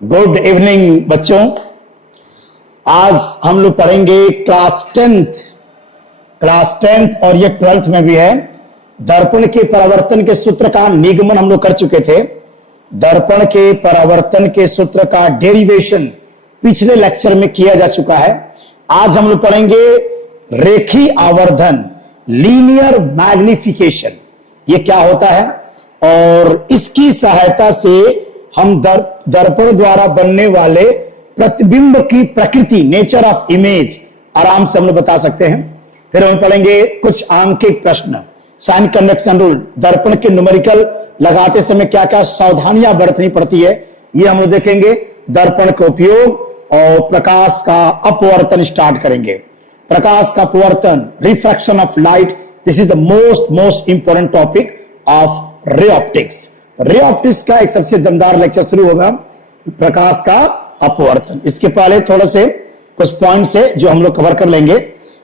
Good evening बच्चों। आज हम लोग पढ़ेंगे क्लास टेंथ और ये 12th में भी है। दर्पण के परावर्तन के सूत्र का निगमन हम लोग कर चुके थे। दर्पण के परावर्तन के सूत्र का डेरिवेशन पिछले लेक्चर में किया जा चुका है। आज हम लोग पढ़ेंगे रेखी आवर्धन, लीनियर मैग्निफिकेशन, ये क्या होता है और इसकी सहायता से हम दर्पण द्वारा बनने वाले प्रतिबिंब की प्रकृति, नेचर ऑफ इमेज आराम से हम लोग बता सकते हैं। फिर हम पढ़ेंगे कुछ आंकिक प्रश्न, साइन कन्वेक्शन रूल, दर्पण के न्यूमेरिकल लगाते समय क्या क्या सावधानियां बरतनी पड़ती है, ये हम लोग देखेंगे। दर्पण का उपयोग और प्रकाश का अपवर्तन स्टार्ट करेंगे। प्रकाश का अपवर्तन, refraction of light, this is the most important topic of ray optics. Ray optics का एक सबसे दमदार लेक्चर शुरू होगा, प्रकाश का अपवर्तन। इसके पहले थोड़े से कुछ पॉइंट्स है जो हम लोग कवर कर लेंगे।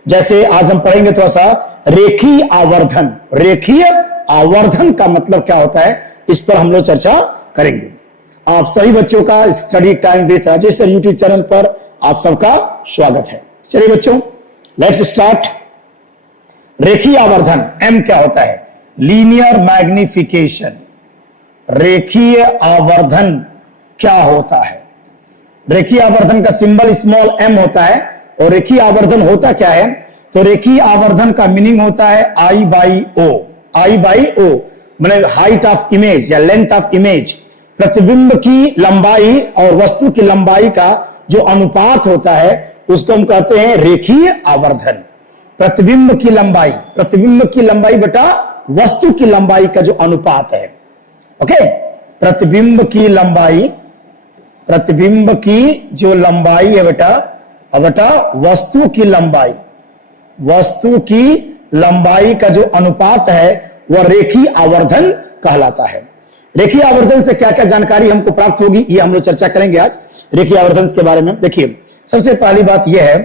जैसे आज हम पढ़ेंगे थोड़ा सा रेखीय आवर्धन। रेखीय आवर्धन का मतलब क्या होता है, इस पर हम लोग चर्चा करेंगे। आप सभी बच्चों का study time with Rajesh sir YouTube channel पर आप सबका स्वागत है। चलिए बच्चों, लेट्स स्टार्ट। रेखीय आवर्धन, एम क्या होता है? Linear magnification. रेखीय आवर्धन क्या होता है? रेखीय आवर्धन का सिंबल स्मॉल एम होता है। और रेखीय आवर्धन होता क्या है? तो रेखीय आवर्धन का मीनिंग होता है आई बाई ओ। आई बाई ओ मतलब हाइट ऑफ इमेज या लेंथ ऑफ इमेज, प्रतिबिंब की लंबाई और वस्तु की लंबाई का जो अनुपात होता है उसको हम कहते हैं रेखीय आवर्धन। प्रतिबिंब की लंबाई बेटा वस्तु की लंबाई का जो अनुपात है। ओके, प्रतिबिंब की जो लंबाई है बेटा वस्तु की लंबाई का जो अनुपात है वह रेखीय आवर्धन कहलाता है। रेखीय आवर्धन से क्या क्या जानकारी हमको प्राप्त होगी, ये हम लोग चर्चा करेंगे आज रेखीय आवर्धन के बारे में। देखिए, सबसे पहली बात यह है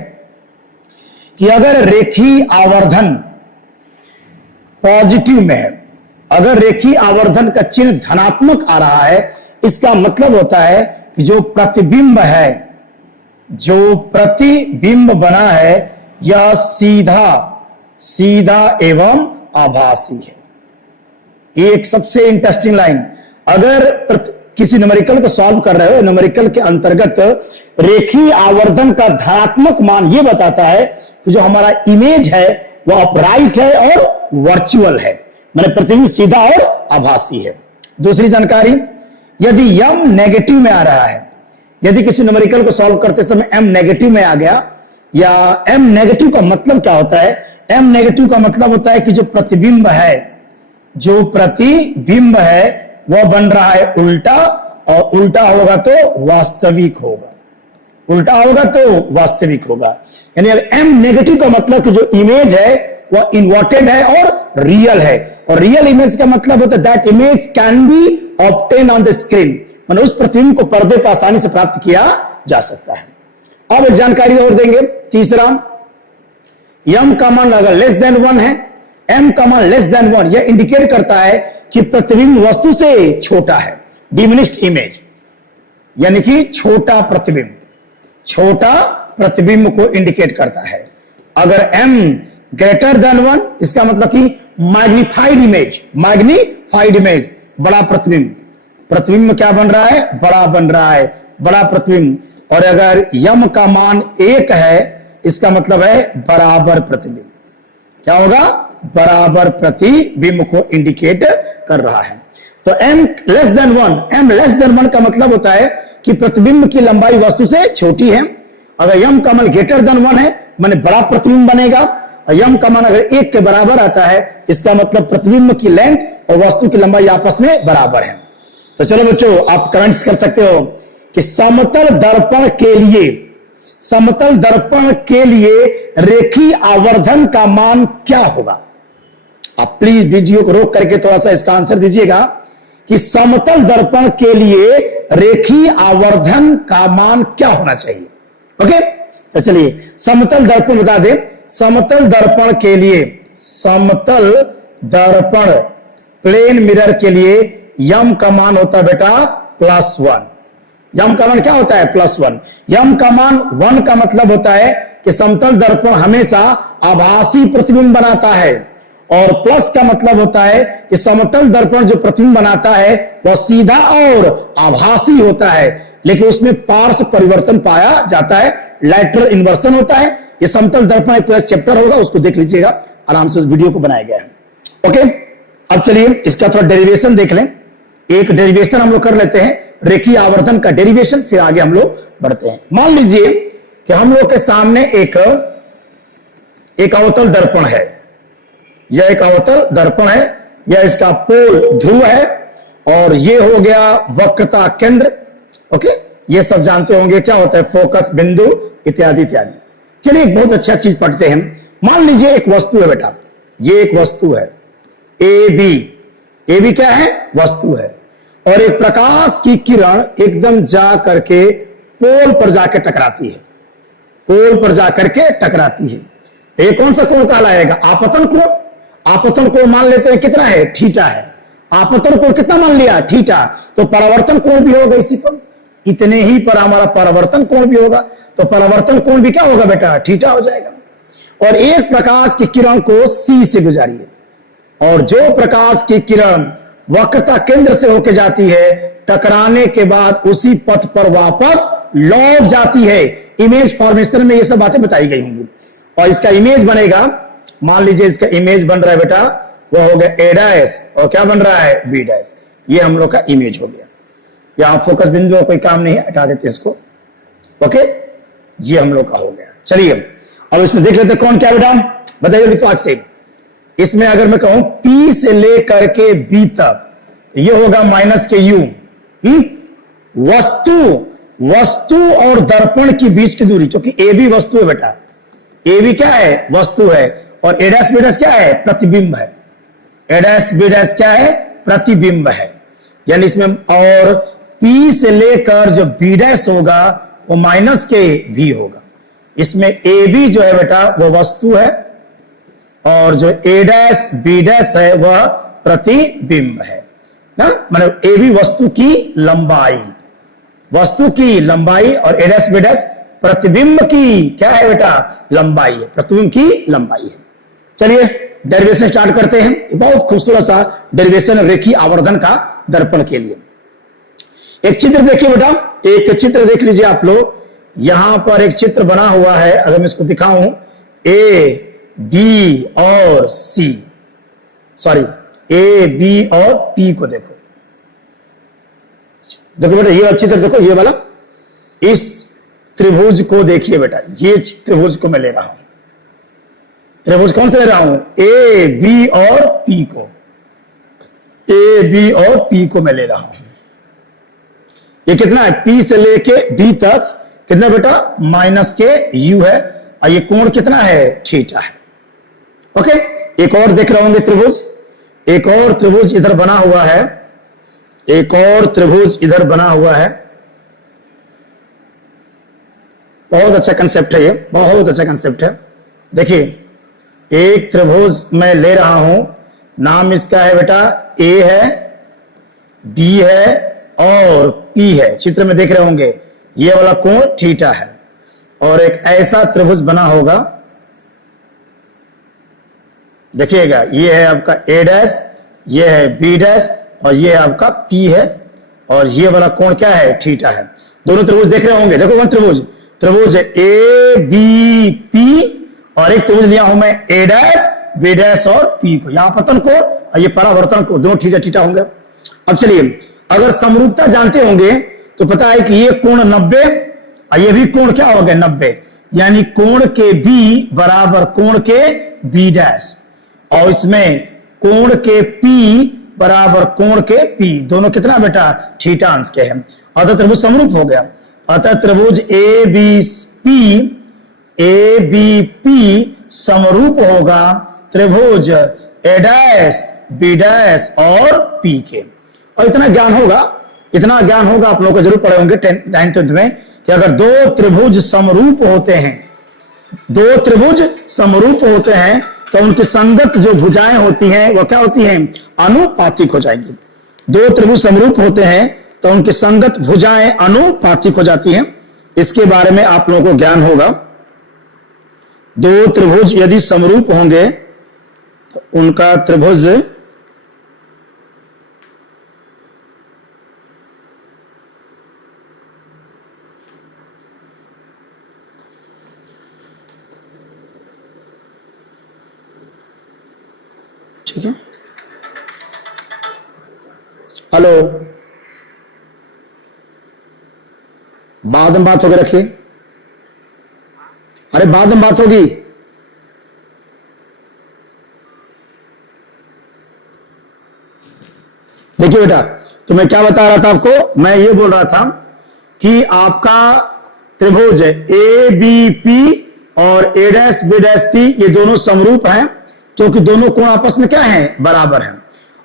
कि अगर रेखीय आवर्धन पॉजिटिव में है, अगर रेखीय आवर्धन का चिन्ह धनात्मक आ रहा है, इसका मतलब होता है कि जो प्रतिबिंब बना है यह सीधा एवं आभासी है। एक सबसे इंटरेस्टिंग लाइन, अगर किसी न्यूमेरिकल को सॉल्व कर रहे हो, न्यूमेरिकल के अंतर्गत रेखीय आवर्धन का धनात्मक मान यह बताता है कि जो हमारा इमेज है वह अपराइट है और वर्चुअल है, मतलब प्रतिबिंब सीधा और आभासी है। दूसरी जानकारी, यदि m नेगेटिव में आ रहा है, यदि किसी न्यूमेरिकल को सॉल्व करते समय m नेगेटिव में आ गया, या m नेगेटिव का मतलब क्या होता है? m नेगेटिव का मतलब होता है कि जो प्रतिबिंब है वह बन रहा है उल्टा, और उल्टा होगा तो वास्तविक होगा। यानी m नेगेटिव का मतलब कि जो इमेज है वह इन्वर्टेड है और रियल है। और रियल इमेज का मतलब होता है that image can be obtain on the screen, मतलब उस प्रतिबिंब को पर्दे पर आसानी से प्राप्त किया जा सकता है। अब एक जानकारी और देंगे, तीसरा, m का मान अगर लेस देन 1 है, m का मान लेस देन 1, यह इंडिकेट करता है कि प्रतिबिंब वस्तु से छोटा है, डिमिनिश्ड इमेज, यानी कि छोटा प्रतिबिंब को इंडिकेट करता है। अगर m ग्रेटर देन 1, इसका मतलब कि मैग्निफाइड इमेज, बड़ा प्रतिबिंब क्या बन रहा है? बड़ा प्रतिबिंब। और अगर m का मान 1 है, इसका मतलब है बराबर प्रतिबिंब। क्या होगा? बराबर प्रतिबिंब को इंडिकेट कर रहा है। तो m लेस देन 1 का मतलब होता है कि प्रतिबिंब की लंबाई वस्तु से छोटी है। अगर m का मान ग्रेटर देन 1 है, माने बड़ा प्रतिबिंब बनेगा। और m का मान अगर 1 के बराबर आता है, इसका मतलब प्रतिबिंब की लेंथ और वस्तु की लंबाई आपस में बराबर है। तो चलो बच्चों, आप कमेंट्स कर सकते हो कि समतल दर्पण के लिए रेखीय आवर्धन का मान क्या होगा। आप प्लीज वीडियो को रोक करके थोड़ा सा इसका आंसर दीजिएगा कि समतल दर्पण के लिए रेखीय आवर्धन का मान क्या होना चाहिए। ओके, तो चलिए समतल दर्पण बता दें। समतल दर्पण प्लेन मिरर के लिए यम का मान होता है बेटा +1। यम का मान क्या होता है? +1। यम का मान 1 का मतलब होता है कि समतल दर्पण हमेशा आभासी प्रतिबिंब बनाता है, और प्लस का मतलब होता है कि समतल दर्पण जो प्रतिबिंब बनाता है वह सीधा और आभासी होता है, लेकिन उसमें पार्श्व परिवर्तन पाया जाता है, लैटरल इन्वर्सन होता है। ये समतल दर्पण एक पूरा चैप्टर होगा, उसको देख लीजिएगा आराम से, उस वीडियो को बनाया गया है। ओके, अब चलिए इसका थोड़ा डेरिवेशन देख लें। एक डेरिवेशन हम लोग कर लेते हैं, रेखीय आवर्धन का डेरिवेशन, फिर आगे हम लोग बढ़ते हैं। मान लीजिए कि हम लोग के सामने एक अवतल दर्पण है, यह एक अवतल दर्पण है, यह इसका पोल ध्रुव है, और ये हो गया वक्रता केंद्र। ओके, ये सब जानते होंगे क्या होता है, फोकस बिंदु इत्यादि इत्यादि। चलिए एक बहुत अच्छा चीज पढ़ते हैं। मान लीजिए एक वस्तु है बेटा, ये एक वस्तु है ए बी क्या है? वस्तु है, और एक प्रकाश की किरण एकदम जा करके पोल पर जाकर टकराती है, पोल पर जाकर के टकराती है। ये कौन सा कोण कहलाएगा? आपतन कोण। आपतन कोण मान लेते हैं कितना है? थीटा है। आपतन कोण कितना मान लिया? थीटा। तो परावर्तन कोण भी होगा इसी पर, इतने ही पर हमारा परावर्तन कोण भी होगा, तो परावर्तन कोण भी क्या होगा बेटा? थीटा हो जाएगा। और एक प्रकाश की किरण को सी से गुजारिए, और जो प्रकाश की किरण वक्रता केंद्र से होकर जाती है, टकराने के बाद उसी पथ पर वापस लौट जाती है। इमेज फॉर्मेशन में ये सब बातें बताई गई होंगी, और इसका इमेज बनेगा, मान लीजिए इसका इमेज बन रहा है बेटा, वो हो गया ए डैश, और क्या बन रहा है? B dash. ये हम लोग का इमेज हो गया। यहां फोकस बिंदु कोई काम नहीं है, हटा देते इसको। ओके, ये हम लोग का हो गया। चलिए अब इसमें देख लेते कौन क्या बेटा, बताइए जल्दी फाक से। इसमें अगर मैं कहूं P से लेकर के B तक, ये होगा माइनस के U। वस्तु और दर्पण की बीच की दूरी, क्योंकि ए बी वस्तु है बेटा, ए बी क्या है? वस्तु है, और ए डैश बी डैश क्या है? प्रतिबिंब है। ए डैश बी डैश क्या है? प्रतिबिंब है। यानी इसमें, और P से लेकर जो B डैश होगा वो माइनस के भी होगा। इसमें ए बी जो है बेटा वो वस्तु है, और जो ए डैश बी डैश है वह प्रतिबिंब है ना, मतलब ए बी वस्तु की लंबाई, वस्तु की लंबाई, और ए डैश बी डैश प्रतिबिंब की क्या है बेटा? लंबाई है, प्रतिबिंब की लंबाई है। चलिए डेरिवेशन स्टार्ट करते हैं। बहुत खूबसूरत सा डेरिवेशन रेखीय आवर्धन का दर्पण के लिए। एक चित्र देखिए बेटा, एक चित्र देख लीजिए आप लोग। यहां पर एक चित्र बना हुआ है, अगर मैं इसको दिखाऊं, ए बी और सी, सॉरी ए बी और पी को देखो। देखो बेटा ये वाला चित्र देखो, ये वाला, इस त्रिभुज को देखिए बेटा, ये त्रिभुज को मैं ले रहा हूं। त्रिभुज कौन से ले रहा हूं? ए बी और पी को, ए बी और पी को मैं ले रहा हूं। ये कितना है? पी से लेके डी तक कितना बेटा? माइनस के यू है, और ये कोण कितना है? थीटा है। ओके, एक और देख रहे होंगे त्रिभुज, एक और त्रिभुज इधर बना हुआ है, एक और त्रिभुज इधर बना हुआ है। बहुत अच्छा कंसेप्ट है ये, बहुत अच्छा कंसेप्ट है। देखिए एक त्रिभुज मैं ले रहा हूं, नाम इसका है बेटा ए है, बी है और पी है। चित्र में देख रहे होंगे ये वाला कोण थीटा है, और एक ऐसा त्रिभुज बना होगा, देखिएगा, ये है आपका ए डैश, ये है बी डैश, और ये आपका पी है, और ये वाला कोण क्या है? थीटा है। दोनों त्रिभुज देख रहे होंगे, देखो कौन त्रिभुज? त्रिभुज ए बी पी, और एक त्रिभुज लिया हूं मैं ए डैश बी डैश और पी को, यहां पतन को और ये परावर्तन को, दोनों थीटा थीटा होंगे। अब चलिए अगर समरूपता जानते होंगे तो पता है कि ये कोण 90 और ये भी कोण क्या हो गया? 90, यानी कोण के बी बराबर कोण के बी डैश, और इसमें कोण के पी बराबर कोण के पी, दोनों कितना बेटा? थीटा अंश के हैं। अतः त्रिभुज समरूप हो गया। अतः त्रिभुज ए बी पी समरूप होगा त्रिभुज ए डैश बी डैश और पी के। और इतना ज्ञान होगा आप लोगों को जरूर पढ़े होंगे 9th में, कि अगर दो त्रिभुज समरूप होते हैं तो उनकी संगत जो भुजाएं होती हैं वो क्या होती हैं, अनुपातिक हो जाएंगी। दो त्रिभुज समरूप होते हैं तो उनकी संगत भुजाएं अनुपातिक हो जाती हैं। इसके बारे में आप लोगों को ज्ञान होगा। दो त्रिभुज यदि समरूप होंगे तो उनका त्रिभुज ठीक है। हेलो, बाद में बात होगी, रखिए। अरे बाद में बात होगी। देखिए बेटा, तो मैं क्या बता रहा था आपको, मैं ये बोल रहा था कि आपका त्रिभुज ए बी पी और ए डैश बी डैश पी ये दोनों समरूप हैं, क्योंकि दोनों कोण आपस में क्या है, बराबर हैं।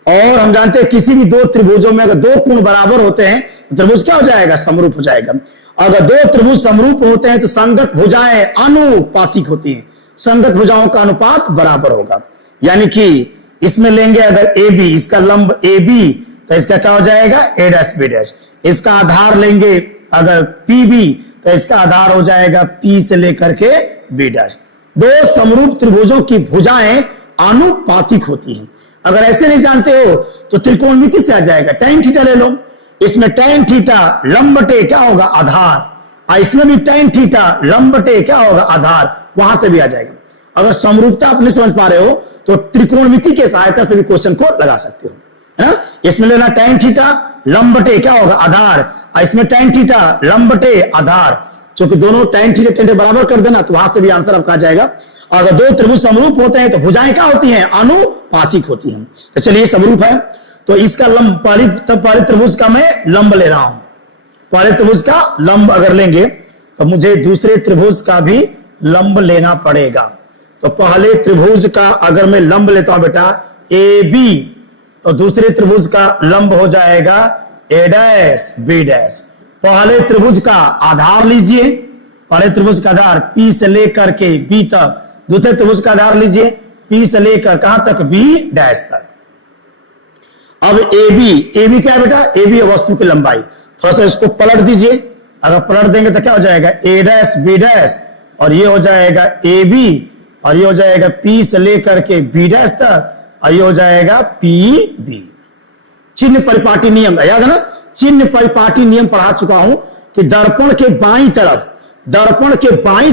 और हम जानते हैं किसी भी दो त्रिभुजों में अगर दो कोण बराबर होते हैं तो त्रिभुज क्या हो जाएगा, समरूप हो जाएगा। अगर दो त्रिभुज समरूप होते हैं तो संगत भुजाएं अनुपातिक होती हैं, संगत भुजाओं का अनुपात बराबर होगा। यानी कि इसमें लेंगे अगर ए बी, इसका लंब ए बी, तो इसका क्या हो जाएगा, ए डैश बी डैश। इसका आधार लेंगे अगर पी बी, तो इसका आधार हो जाएगा पी से लेकर के बी डैश। दो समरूप त्रिभुजों की भुजाएं अनुपातिक होती हैं। अगर ऐसे नहीं जानते हो तो त्रिकोणमिति से आ जाएगा, tan थीटा ले लो। इसमें tan थीटा लंबटे क्या होगा, आधार। इसमें भी tan थीटा लंबटे क्या होगा, आधार। वहां से भी आ जाएगा। अगर समरूपता आप नहीं समझ पा रहे हो तो त्रिकोणमिति के सहायता से भी क्वेश्चन को लगा सकते हो, है ना। इसमें लेना tan थीटा लंबटे क्या होगा, आधार। इसमें tan थीटा लंबटे आधार, क्योंकि दोनों tan थीटा बराबर कर देना, तो वहां से भी आंसर आपका आ जाएगा। अगर दो त्रिभुज समरूप होते हैं तो भुजाएं क्या होती हैं, अनुपातिक होती हैं। तो चलिए समरूप है तो इसका लंब, पहले त्रिभुज का मैं लंब ले रहा हूं। पहले त्रिभुज का लंब अगर लेंगे तो मुझे दूसरे त्रिभुज का भी लंब लेना पड़ेगा। तो पहले त्रिभुज का अगर मैं लंब लेता हूं बेटा ए बी, तो दूसरे त्रिभुज का लंब हो जाएगा ए डैश बी डैश। पहले त्रिभुज का आधार लीजिए, पहले त्रिभुज का आधार पी से लेकर के बी तक, दूसरे त्रिभुज का आधार लीजिए पी से लेकर कहां तक, बी डैश तक। अब ए बी क्या है बेटा, ए बी वस्तु की लंबाई। थोड़ा सा इसको पलट दीजिए, अगर पलट देंगे तो क्या हो जाएगा, ए डैश बी डैश, और ये हो जाएगा ए बी, और ये हो जाएगा पी से लेकर के बी डैश तक, और ये हो जाएगा पी बी। चिन्ह परिपाटी नियम याद है ना, चिन्ह परिपाटी नियम पढ़ा चुका हूं कि दर्पण के बाईं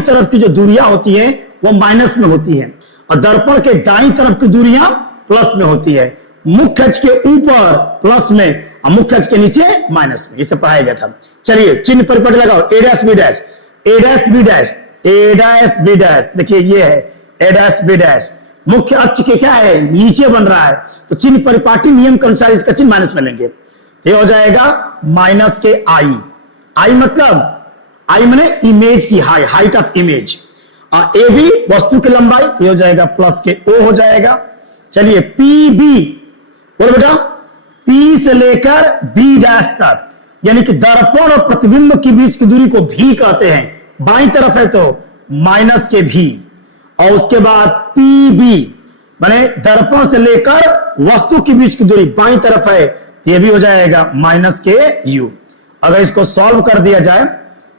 तरफ की जो दूरियां होती हैं वो माइनस में होती है, और दर्पण के दाईं तरफ की दूरियां प्लस में होती है। मुख्य अक्ष के ऊपर प्लस में और मुख्य अक्ष के नीचे माइनस में, इसे पढ़ाया गया था। चलिए चिन्ह परिपाटी लगाओ, ए डैश बी डैश, ए डैश बी डैश, ए डैश बी डैश। देखिए ये है ए डैश बी डैश, मुख्य अक्ष के क्या है, नीचे बन रहा है, तो चिन्ह परिपाटी नियम के अनुसार इसका चिन्ह माइनस में लेंगे। ये हो जाएगा माइनस के आई मतलब आई माने इमेज की height of image. A B वस्तु की लंबाई, ये हो जाएगा प्लस के ओ हो जाएगा। चलिए पी बी, बोलो बेटा, पी से लेकर बी डैश तक, यानी कि दर्पण और प्रतिबिंब के बीच की दूरी को भी कहते हैं। बाईं तरफ है तो माइनस के भी, और उसके बाद पी बी माने दर्पण से लेकर वस्तु के बीच की दूरी बाईं तरफ है, ये भी हो जाएगा माइनस के यू। अगर इसको सॉल्व कर दिया जाए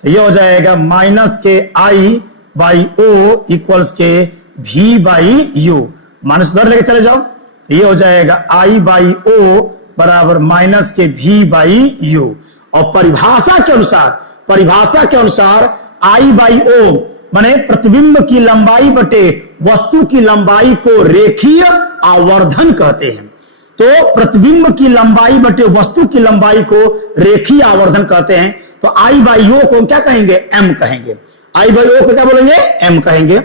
तो ये हो जाएगा माइनस के आई बाई ओ इक्वल्स के भी बाई यू। माइनस उधर लेके चले जाओ, ये हो जाएगा आई बाई ओ बराबर माइनस के भी बाई यू। और परिभाषा के अनुसार आई बाई ओ माने प्रतिबिंब की लंबाई बटे वस्तु की लंबाई को रेखीय आवर्धन कहते हैं। तो प्रतिबिंब की लंबाई बटे वस्तु की लंबाई को रेखीय आवर्धन कहते हैं। तो आई बाई ओ को क्या कहेंगे, एम कहेंगे। आई बाई ओ को क्या बोलेंगे, एम कहेंगे।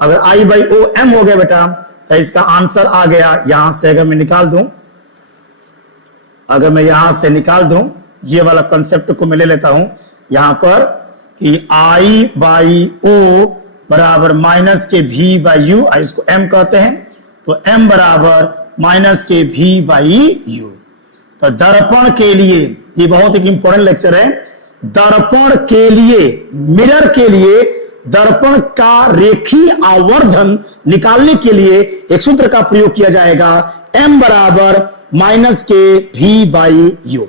अगर आई बाई ओ एम हो गया बेटा तो इसका आंसर आ गया। यहां से अगर मैं निकाल दूं, ये वाला कंसेप्ट को मैं ले लेता हूं यहां पर कि आई बाई ओ बराबर माइनस के भी बाई यू, इसको एम कहते हैं। तो एम बराबर माइनस के भी बाई यू। तो दर्पण के लिए, ये बहुत एक इंपॉर्टेंट लेक्चर है, दर्पण के लिए, मिरर के लिए दर्पण का रेखीय आवर्धन निकालने के लिए एक सूत्र का प्रयोग किया जाएगा, m बराबर -k/v/u।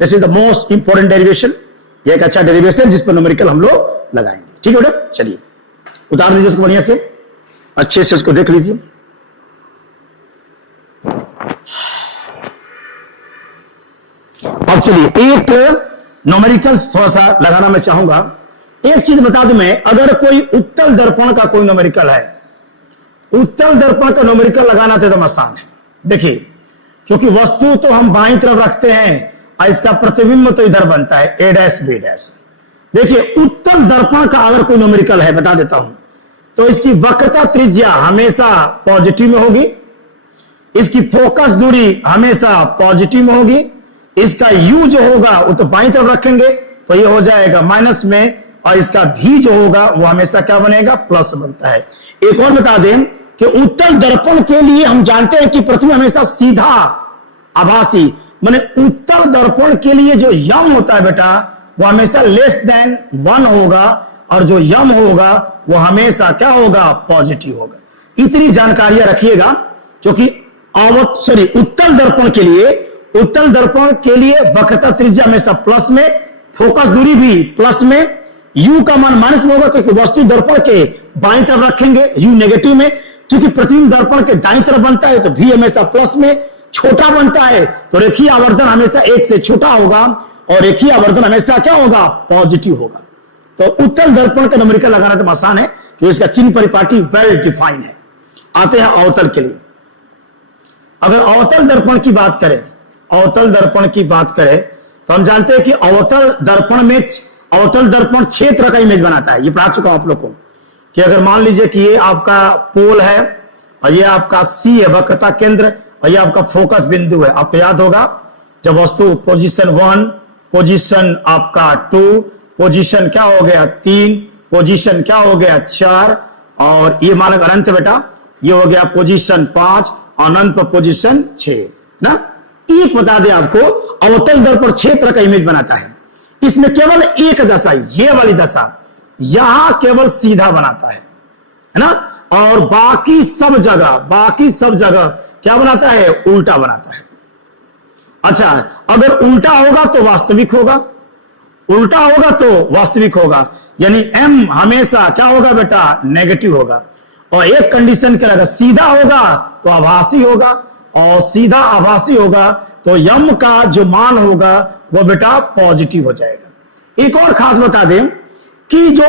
This is the most important derivation. यह एक अच्छा डेरिवेशन जिस पर न्यूमेरिकल हम लोग लगाएंगे। ठीक है बेटा, चलिए उतार लीजिए इसको बढ़िया से, अच्छे से इसको देख लीजिए। अब चलिए एक न्यूमेरिकल्स थोड़ा सा लगाना मैं चाहूंगा। एक चीज बता दूं मैं, अगर कोई उत्तल दर्पण का कोई न्यूमेरिकल है, उत्तल दर्पण का न्यूमेरिकल लगाना तो एकदम आसान है। देखिए, क्योंकि वस्तु तो हम बाईं तरफ रखते हैं और इसका प्रतिबिंब तो इधर बनता है a', b'। देखिए, उत्तल दर्पण का अगर कोई न्यूमेरिकल है, बता देता हूं, तो इसकी वक्रता त्रिज्या हमेशा पॉजिटिव में होगी, इसकी फोकस दूरी हमेशा पॉजिटिव में होगी, इसका u जो होगा वो तो बाईं तरफ रखेंगे तो ये हो जाएगा माइनस में, और इसका v जो होगा वो हमेशा क्या बनेगा, प्लस बनता है। एक और बता दें कि उत्तल दर्पण के लिए हम जानते हैं कि प्रतिबिंब हमेशा सीधा आभासी, माने उत्तल दर्पण के लिए जो यम होता है बेटा वो हमेशा लेस देन 1 होगा, और जो यम होगा वो हमेशा क्या होगा, पॉजिटिव होगा। इतनी जानकारियां रखिएगा, क्योंकि उत्तल दर्पण के लिए वक्रता त्रिज्या हमेशा प्लस में, फोकस दूरी भी प्लस में, u का मान माइनस में होगा क्योंकि वस्तु दर्पण के बाईं तरफ रखेंगे, u नेगेटिव में, क्योंकि प्रतिबिंब दर्पण के दाईं तरफ बनता है तो v हमेशा प्लस में, छोटा बनता है तो रेखीय आवर्धन हमेशा 1 से छोटा होगा, और रेखीय आवर्धन हमेशा क्या होगा, पॉजिटिव होगा। तो उत्तल दर्पण का न्यूमेरिकल लगाना तो आसान है, क्योंकि इसका चिन्ह परिपाटी वेल डिफाइन है। आते हैं अवतल के लिए। अगर अवतल दर्पण की बात करें, अवतल दर्पण की बात करें तो हम जानते हैं कि अवतल दर्पण क्षेत्र का इमेज बनाता है। ये पढ़ा चुका हूं आप लोग को कि अगर मान लीजिए कि ये आपका पोल है और ये आपका C है वक्रता केंद्र, और ये आपका फोकस बिंदु है। आपको याद होगा जब वस्तु पोजीशन 1, पोजीशन आपका 2, पोजीशन क्या हो गया 3, पोजीशन क्या हो गया 4, और ये मान अनंत बेटा ये हो गया पोजीशन 5, अनंत पर पोजीशन 6 ना। एक बता दे आपको, अवतल दर्पण क्षेत्र का इमेज बनाता है। इसमें केवल एक दशा, ये वाली दशा यहां केवल सीधा बनाता है ना, और बाकी सब जगह क्या बनाता है, उल्टा बनाता है। अच्छा, अगर उल्टा होगा तो वास्तविक होगा, उल्टा होगा तो वास्तविक होगा, यानी m हमेशा क्या होगा बेटा, नेगेटिव होगा। और एक कंडीशन क्या, सीधा होगा तो आभासी होगा, और सीधा आभासी होगा तो यम का जो मान होगा वो बेटा पॉजिटिव हो जाएगा। एक और खास बता दें कि जो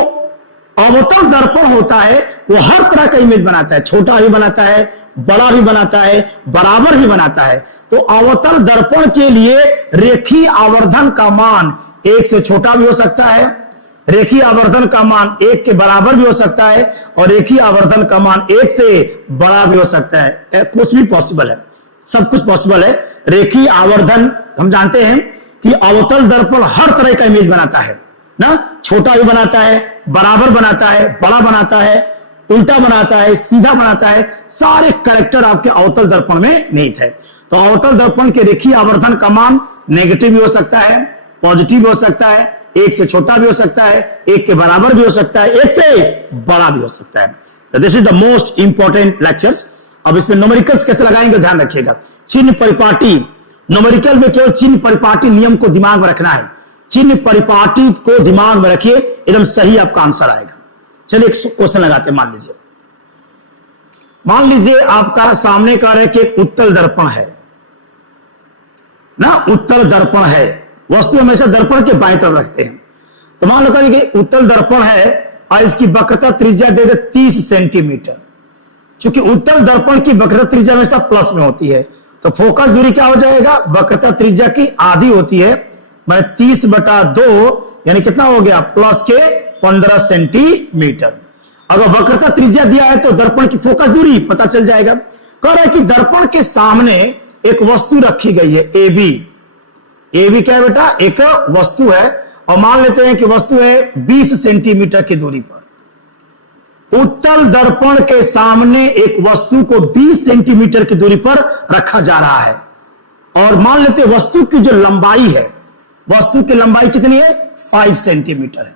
अवतल दर्पण होता है वो हर तरह का इमेज बनाता है, छोटा भी बनाता है, बड़ा भी बनाता है, बराबर भी बनाता है। तो अवतल दर्पण के लिए रेखीय आवर्धन का मान 1 से छोटा भी हो सकता है, रेखीय आवर्धन का मान 1 के बराबर भी हो सकता है, और रेखीय आवर्धन का मान 1 से बड़ा भी हो सकता है। कुछ भी पॉसिबल है, सब कुछ पॉसिबल है। रेखीय आवर्धन हम जानते हैं कि अवतल दर्पण हर तरह का इमेज बनाता है ना, छोटा भी बनाता है, बराबर बनाता है, बड़ा बनाता है, उल्टा बनाता है, सीधा बनाता है। सारे कैरेक्टर आपके अवतल दर्पण में निहित है। तो अवतल दर्पण के रेखीय आवर्धन का मान नेगेटिव भी हो सकता है, पॉजिटिव भी हो सकता है, 1 से छोटा भी हो सकता है, 1 के बराबर भी हो सकता है, 1 से बड़ा भी हो सकता है। This is the most important lectures. अब इसमें न्यूमेरिकल्स कैसे लगाएंगे ध्यान रखिएगा। चिन्ह परिपाटी, न्यूमेरिकल में केवल चिन्ह परिपाटी नियम को दिमाग में रखना है। चिन्ह परिपाटी को दिमाग में रखिए, एकदम सही आपका आंसर आएगा। चलिए एक क्वेश्चन लगाते हैं। मान लीजिए आपका सामने का है कि एक उत्तल दर्पण है ना, उत्तल दर्पण है, वस्तु हमेशा दर्पण के बाएं तरफ रखते हैं। तो मान लो कि उत्तल दर्पण है और इसकी वक्रता त्रिज्या दे दे 30 सेंटीमीटर। चूंकि उत्तल दर्पण की वक्रता त्रिज्या हमेशा प्लस में होती है, तो फोकस दूरी क्या हो जाएगा, वक्रता त्रिज्या की आधी होती है, मैं 30/2 यानी कितना हो गया, प्लस के 15 सेंटीमीटर। अगर वक्रता त्रिज्या दिया है तो दर्पण की फोकस दूरी पता चल जाएगा। कह रहा है कि दर्पण के सामने एक वस्तु रखी गई है AB। AB क्या है बेटा, एक वस्तु है, और मान लेते हैं कि वस्तु है 20 सेंटीमीटर की दूरी पर। उत्तल दर्पण के सामने एक वस्तु को 20 सेंटीमीटर की दूरी पर रखा जा रहा है, और मान लेते हैं वस्तु की जो लंबाई है, वस्तु की लंबाई कितनी है, 5 सेंटीमीटर है।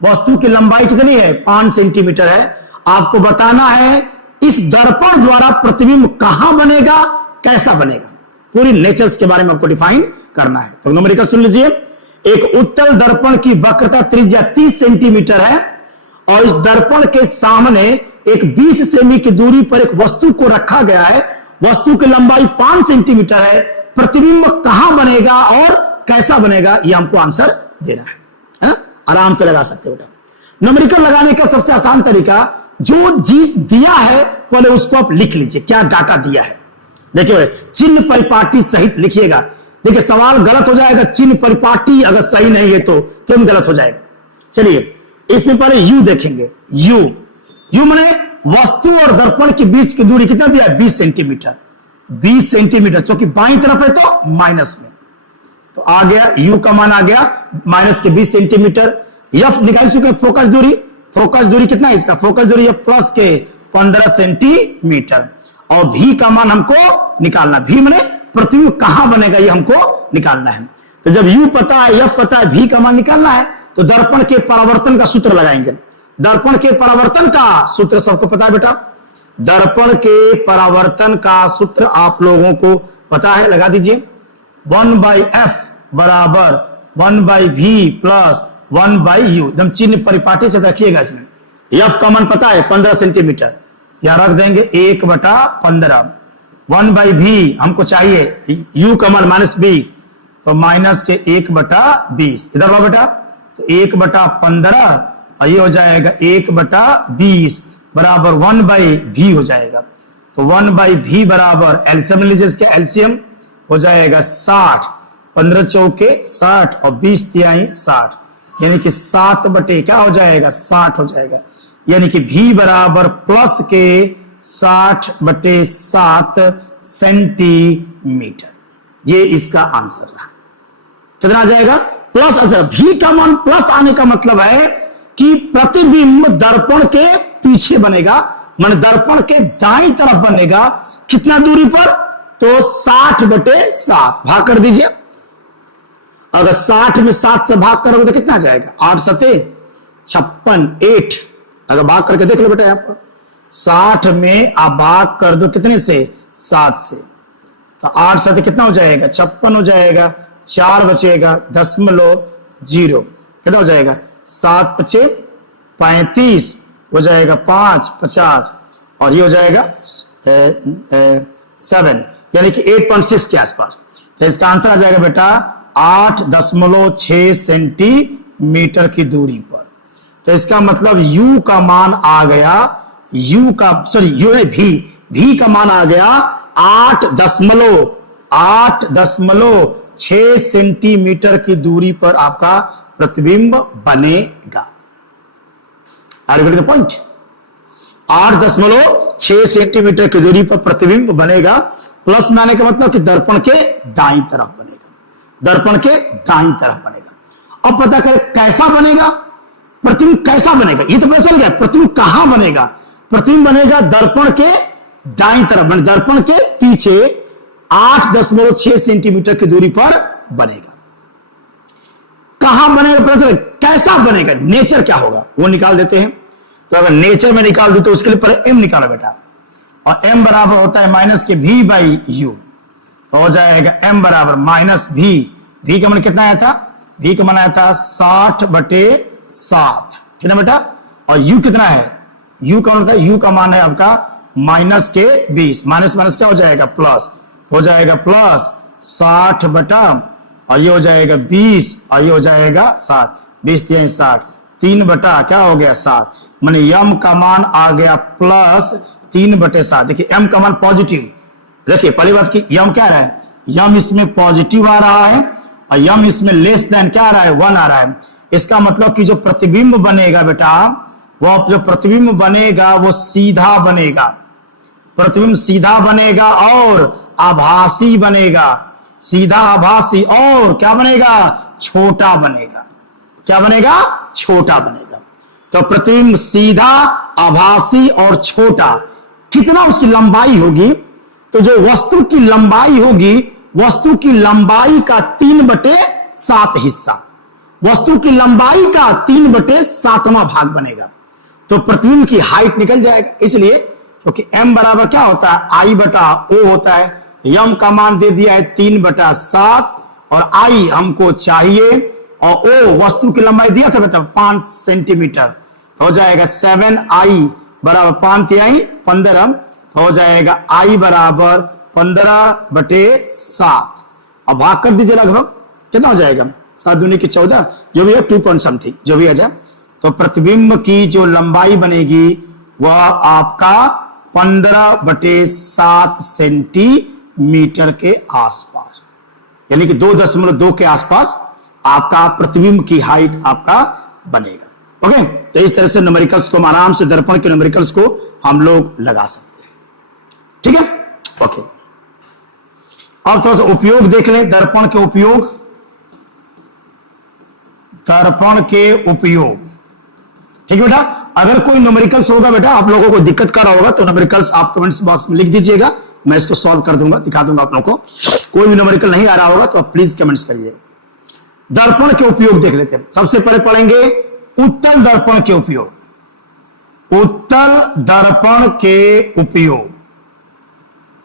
वस्तु की लंबाई कितनी है? 5 सेंटीमीटर है। आपको बताना है इस दर्पण द्वारा प्रतिबिंब कहां बनेगा, कैसा बनेगा, पूरी नेचर्स के बारे में आपको डिफाइन करना है। तो न्यूमेरिकल सुन लीजिए। एक उत्तल दर्पण की वक्रता त्रिज्या 30 सेंटीमीटर है और इस दर्पण के सामने एक 20 सेमी की दूरी पर एक वस्तु को रखा गया है। वस्तु की लंबाई 5 सेंटीमीटर है। प्रतिबिंब कहां बनेगा और कैसा बनेगा, यह हमको आंसर देना है। आराम से लगा सकते हो बेटा। न्यूमेरिकल लगाने का सबसे आसान तरीका, जो चीज दिया है पहले उसको आप लिख लीजिए, क्या डाटा दिया है। देखिए चिन्ह परिपाटी सहित लिखिएगा। देखिए सवाल गलत हो जाएगा, चिन्ह परिपाटी अगर सही नहीं है तो तुम गलत हो जाएगा। चलिए इसमें पहले यू देखेंगे। यू माने वस्तु और दर्पण के बीच की दूरी कितना दिया है? 20 सेंटीमीटर। 20 सेंटीमीटर, क्योंकि बाईं तरफ है तो माइनस में, तो आ गया यू का मान आ गया माइनस के 20 सेंटीमीटर। एफ निकाल चुके हैं फोकस दूरी। फोकस दूरी कितना है इसका? फोकस दूरी है प्लस के 15 सेंटीमीटर। और भी का मान हमको निकालना, भी माने प्रतिबिंब कहां बनेगा ये हमको निकालना है। तो जब यू पता है, एफ पता है, भी का मान निकालना है, तो दर्पण के परावर्तन का सूत्र लगाएंगे। दर्पण के परावर्तन का सूत्र सबको पता है बेटा? दर्पण के परावर्तन का सूत्र आप लोगों को पता है, लगा दीजिए। 1/f बराबर 1/v प्लस 1/u। एकदम चिन्ह परिपाटी से रखिएगा। इसमें f का मान पता है 15 सेंटीमीटर, यहां रख देंगे 1/15। 1/v हमको चाहिए, u का मान -20, तो माइनस के 1/20। इधर लो बेटा, तो 1/15 और ये हो जाएगा 1/20 बराबर 1/v हो जाएगा। तो 1/v बराबर एलसीएम लीजिए, इसके एलसीएम हो जाएगा 60। 15 चौके 60 और 20 तिहाई 60, यानी कि 7 क्या हो जाएगा? 60 हो जाएगा। यानी कि v बराबर प्लस के 60/7 सेंटीमीटर। ये इसका आंसर रहा। कितना आ जाएगा? प्लस। अच्छा, v का मान प्लस आने का मतलब है कि प्रतिबिंब दर्पण के पीछे बनेगा, मान दर्पण के दाईं तरफ बनेगा। कितना दूरी पर? तो 60/7 भाग कर दीजिए। अगर 60 में 7 से भाग करोगे तो कितना आ जाएगा? 8 सते 56, 8। अगर भाग करके देख लो बेटा, यहां पर 60 में आप भाग कर दो कितने से? 7 से, तो 8 सते कितना हो जाएगा? 56 हो जाएगा। 4 बचेगा 0.0, कितना हो जाएगा? 7×5 = 35 हो जाएगा, 5 50 और ये हो जाएगा 7, यानी कि 8.6 के आसपास। तो इसका आंसर आ जाएगा बेटा 8.6 सेंटीमीटर की दूरी पर। तो इसका मतलब u का मान आ गया, u नहीं, भी का मान आ गया 8.6 सेंटीमीटर की दूरी पर आपका प्रतिबिंब बनेगा। Are you getting the point? 8.6 centimetre की दूरी पर प्रतिबिंब बनेगा। प्लस में आने का मतलब कि दर्पण के दाईं तरफ बनेगा, दर्पण के दाईं तरफ बनेगा। अब पता करें कैसा बनेगा प्रतिबिंब, कैसा बनेगा ये तो पता चल गया। प्रतिबिंब कहां बनेगा? प्रतिबिंब बनेगा दर्पण के दाईं तरफ, दर्पण के पीछे 8.6 सेंटीमीटर की दूरी पर बनेगा। कहां बनेगा पता चले, कैसा बनेगा, नेचर क्या होगा वो निकाल देते हैं। तो अगर नेचर में निकाल दो तो उसके लिए पहले m निकालो बेटा, और m बराबर होता है -v/u, तो हो जाएगा m बराबर -v। v का मान कितना आया था? v का मान आया था 60/7, ठीक है ना बेटा। और u कितना है? u का मान होता है, u का मान है आपका -20, माइनस क्या हो जाएगा? प्लस, हो जाएगा प्लस 60 और ये हो जाएगा 20 और ये हो जाएगा 7, 20 × 60, 3 क्या हो गया? 7, माने m का मान आ गया प्लस 3/7। देखिए m का मान पॉजिटिव, देखिए पहली बात की m क्या रहा है? m इसमें पॉजिटिव आ रहा है और m इसमें लेस देन क्या आ रहा है? 1 आ रहा है। इसका मतलब कि जो प्रतिबिंब बनेगा बेटा, वो जो प्रतिबिंब बनेगा वो सीधा बनेगा, प्रतिबिंब सीधा बनेगा और आभासी बनेगा। सीधा, आभासी और क्या बनेगा? छोटा बनेगा। क्या बनेगा? छोटा बनेगा। तो प्रतिबिंब सीधा, आभासी और छोटा, कितना उसकी लंबाई होगी? तो जो वस्तु की लंबाई होगी, वस्तु की लंबाई का 3/7 हिस्सा, वस्तु की लंबाई का 3/7वां भाग बनेगा, तो प्रतिबिंब की हाइट निकल जाएगा। इसलिए क्योंकि m बराबर क्या होता है, I बटा O होता है, m का मान दे दिया है 3/7 और I हमको चाहिए और O वस्तु की लंबाई दिया था बेटा 5 सेंटीमीटर, हो जाएगा 7I बराबर 5×3 हो जाएगा I बराबर 15/7। अब भाग कर दीजिए, लगभग कितना हो जाएगा, 7 दूनी की 14, जो भी है 2 पॉइंट समथिंग जो भी आ जाए। तो प्रतिबिंब की जो लंबाई बनेगी वह आपका 15/7 सेंटीमीटर के आसपास, यानी कि 2.2 के आसपास आपका प्रतिबिंब की हाइट आपका बनेगा। ओके, तो इस तरह से न्यूमेरिकल्स को हम आराम से, दर्पण के न्यूमेरिकल्स को हम लोग लगा सकते हैं। ठीक है, ओके। अब थोड़ा सा उपयोग देख लें, दर्पण के उपयोग। दर्पण के उपयोग, ठीक है बेटा। अगर कोई न्यूमेरिकल्स होगा बेटा, आप लोगों को दिक्कत कर रहा होगा, तो न्यूमेरिकल्स आप कमेंट्स बॉक्स में लिख दीजिएगा, मैं इसको सॉल्व कर दूंगा, दिखा दूंगा आप लोगों को। कोई भी न्यूमेरिकल नहीं आ रहा होगा तो आप प्लीज कमेंट्स करिए। दर्पण के उपयोग देख लेते हैं। सबसे पहले पढ़ेंगे उत्तल दर्पण के उपयोग। उत्तल दर्पण के उपयोग,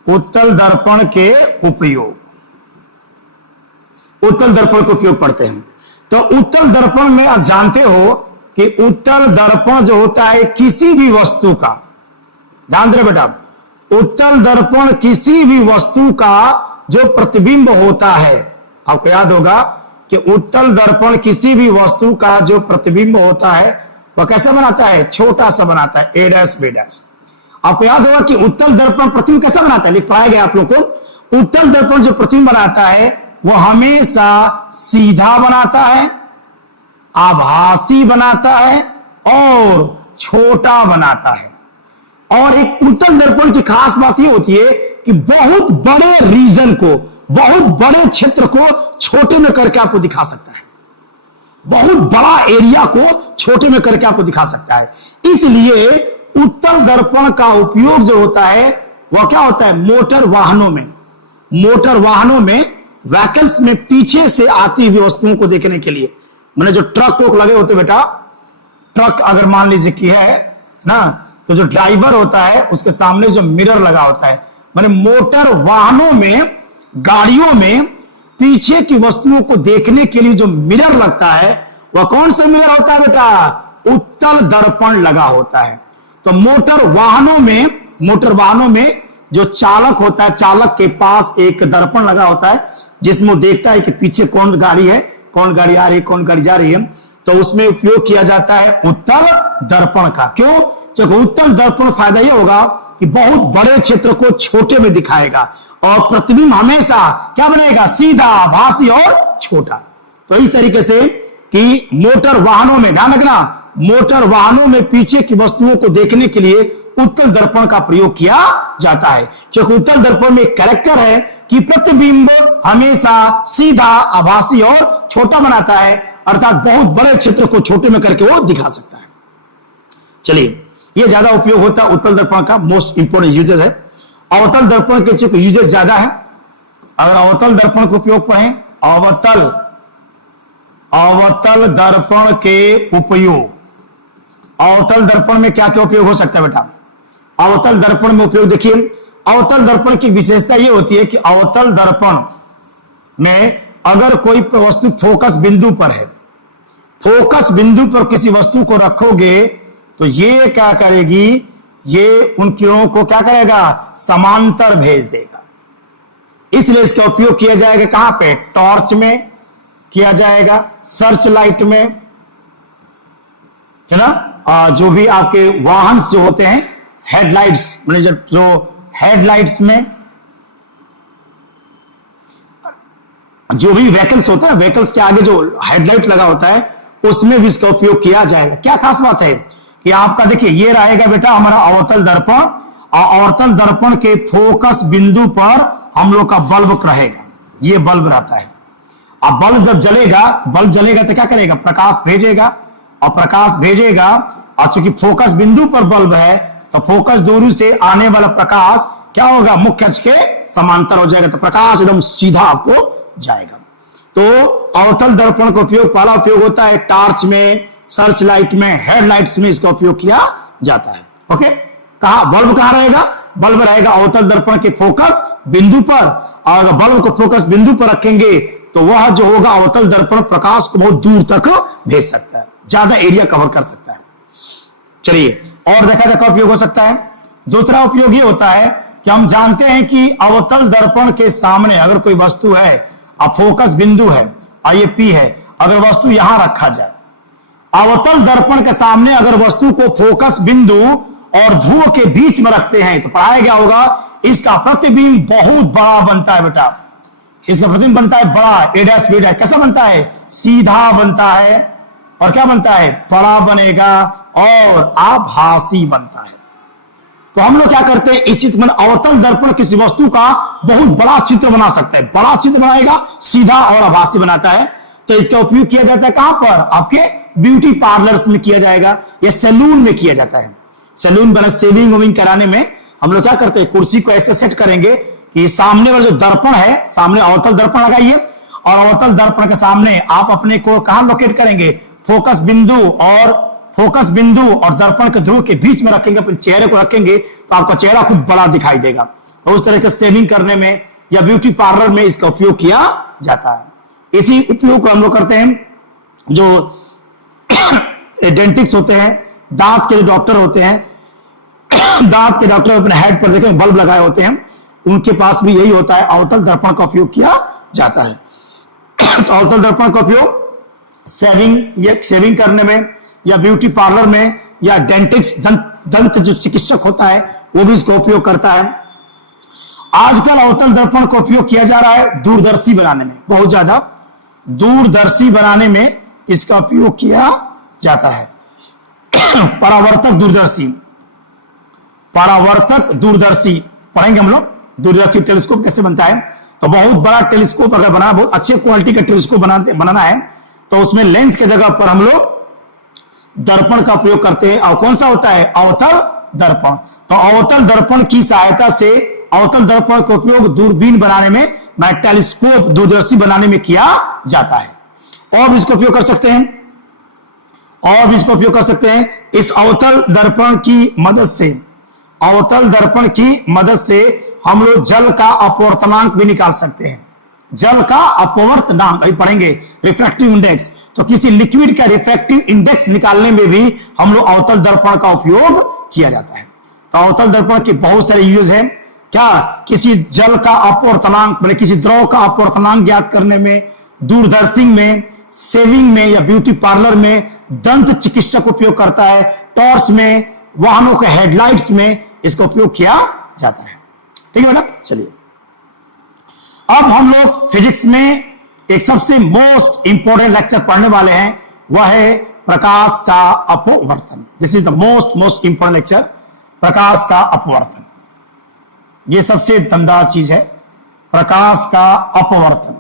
उत्तल दर्पण के उपयोग, उत्तल दर्पण का उपयोग पढ़ते हैं। तो उत्तल दर्पण में आप जानते हो कि उत्तल दर्पण जो होता है किसी भी वस्तु का, ध्यान दे बेटा, उत्तल दर्पण किसी भी वस्तु का जो प्रतिबिंब होता है, आपको याद होगा कि उत्तल दर्पण किसी भी वस्तु का जो प्रतिबिंब होता है वह कैसे बनाता है, छोटा सा बनाता है, A', आपको याद होगा कि उत्तल दर्पण प्रतिबिंब कैसा बनाता है, लिख पाया गया आप लोग को। उत्तल दर्पण जो प्रतिबिंब बनाता है वह हमेशा सीधा बनाता है, आभासी बनाता है और छोटा बनाता है। और एक उत्तल दर्पण की खास बात यह होती है कि बहुत बड़े रीजन को, बहुत बड़े क्षेत्र को छोटे में करके आपको दिखा सकता है, बहुत बड़ा एरिया को छोटे में करके आपको दिखा सकता है। इसलिए उत्तल दर्पण का उपयोग जो होता है वह क्या होता है, मोटर वाहनों में, मोटर वाहनों में, व्हीकल्स में पीछे से आती हुई वस्तुओं को देखने के लिए। मैंने जो ट्रक को लगे होते बेटा, ट्रक अगर मान लीजिए कि है ना, तो जो ड्राइवर होता है उसके सामने जो मिरर लगा होता है, मैंने मोटर वाहनों में, गाड़ियों में पीछे की वस्तुओं को देखने के लिए जो मिरर लगता है वह कौन सा मिरर होता है बेटा, उत्तल दर्पण लगा होता है। तो मोटर वाहनों में, मोटर वाहनों में जो चालक होता है, चालक के पास एक दर्पण लगा होता है जिसमें वो देखता है कि पीछे कौन गाड़ी है, कौन गाड़ी आ रही है, कौन गाड़ी जा रही है। तो उसमें उपयोग किया जाता है उत्तल दर्पण का। क्यों? क्योंकि उत्तल दर्पण फायदा यह होगा कि बहुत बड़े क्षेत्र को छोटे में दिखाएगा और प्रतिबिंब हमेशा क्या बनेगा, सीधा, आभासी और छोटा। तो इस तरीके से कि मोटर वाहनों में, ध्यान रखना, मोटर वाहनों में पीछे की वस्तुओं को देखने के लिए उत्तल दर्पण का प्रयोग किया जाता है। क्योंकि उत्तल दर्पण में एक कैरेक्टर है कि प्रतिबिंब हमेशा सीधा, आभासी और छोटा बनाता है, अर्थात बहुत बड़े क्षेत्र को छोटे में करके वो दिखा सकता है। चलिए, ये ज्यादा उपयोग होता है उत्तल दर्पण का, मोस्ट इंपोर्टेंट यूजेस है। अवतल दर्पण के चूंकि यूजेस ज्यादा है, अगर अवतल दर्पण का उपयोग पढ़ें, अवतल दर्पण के उपयोग, अवतल दर्पण में क्या क्या उपयोग हो सकता है बेटा। अवतल दर्पण में उपयोग देखिए, अवतल दर्पण की विशेषता यह होती है कि अवतल दर्पण में अगर कोई वस्तु फोकस बिंदु पर है, फोकस बिंदु पर किसी वस्तु को रखोगे तो ये क्या करेगी, ये उन किरणों को क्या करेगा, समांतर भेज देगा। इसलिए इसका उपयोग किया जाएगा कहां पे, टॉर्च में किया जाएगा, सर्च लाइट में, है ना, जो भी आपके वाहन जो होते हैं, हेडलाइट्स, मतलब जो हेडलाइट्स में, जो भी व्हीकल्स होता है, व्हीकल्स के आगे जो हेडलाइट लगा होता है उसमें भी इसका उपयोग किया जाएगा। क्या खास बात है कि आपका देखिए ये रहेगा बेटा हमारा अवतल दर्पण, और अवतल दर्पण के फोकस बिंदु पर हम लोग का बल्ब रहेगा, ये बल्ब रहता है। अब बल्ब जब जलेगा, बल्ब जलेगा तो क्या करेगा, प्रकाश भेजेगा, और प्रकाश भेजेगा, और चूंकि फोकस बिंदु पर बल्ब है तो फोकस दूरी से आने वाला प्रकाश क्या होगा, मुख्य अक्ष के समांतर हो जाएगा, तो प्रकाश एकदम सीधा आपको जाएगा। तो अवतल दर्पण का उपयोग, पहला उपयोग होता है टॉर्च में, सर्च लाइट में, हेडलाइट्स में इसका उपयोग किया जाता है। ओके, कहा बल्ब कहां रहेगा? बल्ब रहेगा अवतल दर्पण के फोकस बिंदु पर, और अगर बल्ब को फोकस बिंदु पर रखेंगे तो वह जो होगा अवतल दर्पण प्रकाश को बहुत दूर तक भेज सकता है, ज्यादा एरिया कवर कर सकता है। चलिए और देखा जाए क्या उपयोग हो सकता है। दूसरा उपयोग ये होता है कि हम जानते हैं कि अवतल दर्पण के सामने अगर कोई वस्तु है, अब फोकस बिंदु है और ये P है, अगर वस्तु यहां रखा जाए, अवतल दर्पण के सामने अगर वस्तु को फोकस बिंदु और ध्रुव के बीच में रखते हैं तो पढ़ाया गया होगा इसका प्रतिबिंब बहुत बड़ा बनता है बेटा। इसका प्रतिबिंब बनता है बड़ा, A डैश B डैश। कैसा बनता है? सीधा बनता है, और क्या बनता है? बड़ा बनेगा और आभासी बनता है। तो हम लोग क्या करते हैं, इस चित्र में अवतल दर्पण किसी वस्तु का बहुत बड़ा चित्र बना सकता है, बड़ा चित्र बनाएगा, सीधा और आभासी बनाता है। तो इसका उपयोग किया जाता है कहां पर? आपके ब्यूटी पार्लर्स में किया जाएगा या सैलून में किया जाता है। सैलून बना शेविंग वेविंग कराने में हम लोग क्या करते हैं, कुर्सी को ऐसे सेट करेंगे कि सामने वाला जो दर्पण है, सामने अवतल दर्पण लगाइए और अवतल दर्पण के सामने आप अपने को कहां लोकेट करेंगे? फोकस बिंदु और दर्पण के ध्रुव के बीच में रखेंगे, अपने चेहरे को रखेंगे तो आपका चेहरा खूब बड़ा दिखाई देगा। तो उस तरह के शेविंग करने में या ब्यूटी पार्लर में इसका उपयोग किया जाता है। इसी उपयोग को हम लोग करते हैं जो डेंटिस्ट होते हैं, दांत के जो डॉक्टर होते हैं, दांत के डॉक्टर अपने हेड पर देखें बल्ब लगाए होते हैं, उनके पास भी यही होता है, अवतल दर्पण का उपयोग किया जाता है। तो अवतल दर्पण का उपयोग शेविंग करने में या ब्यूटी पार्लर में या डेंटिस्ट दंत जो चिकित्सक होता है वो भी इसका उपयोग करता है। आजकल अवतल दर्पण का उपयोग किया जा रहा है दूरदर्शी बनाने में, बहुत ज्यादा दूरदर्शी बनाने में इसका उपयोग किया जाता है। परावर्तक दूरदर्शी पढ़ेंगे हम लोग, दूरदर्शी टेलीस्कोप कैसे बनता है। तो बहुत बड़ा टेलीस्कोप अगर बनाना, बहुत अच्छे क्वालिटी का टेलीस्कोप बनाना है तो उसमें लेंस के जगह पर हम लोग दर्पण का प्रयोग करते हैं। और कौन सा होता है? अवतल दर्पण। तो अवतल दर्पण की सहायता से अवतल दर्पण का उपयोग दूरबीन बनाने में, टेलीस्कोप दूरदर्शी बनाने में किया जाता है। और भी इसका उपयोग कर सकते हैं, इस अवतल दर्पण की मदद से हम लोग जल का अपवर्तनांक भी निकाल सकते हैं। जल का अपवर्तनांक अभी पढ़ेंगे, रिफ्रैक्टिव इंडेक्स। तो किसी लिक्विड का रिफ्रैक्टिव इंडेक्स निकालने में भी हम लोग अवतल दर्पण का उपयोग किया जाता है। तो अवतल दर्पण के बहुत सारे यूज हैं। क्या? किसी जल का अपवर्तनांक, मतलब किसी द्रव का अपवर्तनांक ज्ञात करने में, दूरदर्शी में, शेविंग में या ब्यूटी पार्लर में दंत चिकित्सक उपयोग करता है, टॉर्च में, वाहनों के हेडलाइट्स में इसका उपयोग किया जाता है। ठीक है बेटा, चलिए अब हम लोग फिजिक्स में एक सबसे मोस्ट इंपॉर्टेंट लेक्चर पढ़ने वाले हैं, वह है प्रकाश का अपवर्तन। This is the most important lecture, प्रकाश का अपवर्तन। यह सबसे दमदार चीज है, प्रकाश का अपवर्तन।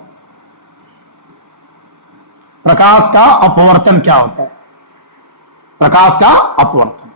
प्रकाश का अपवर्तन क्या होता है? प्रकाश का अपवर्तन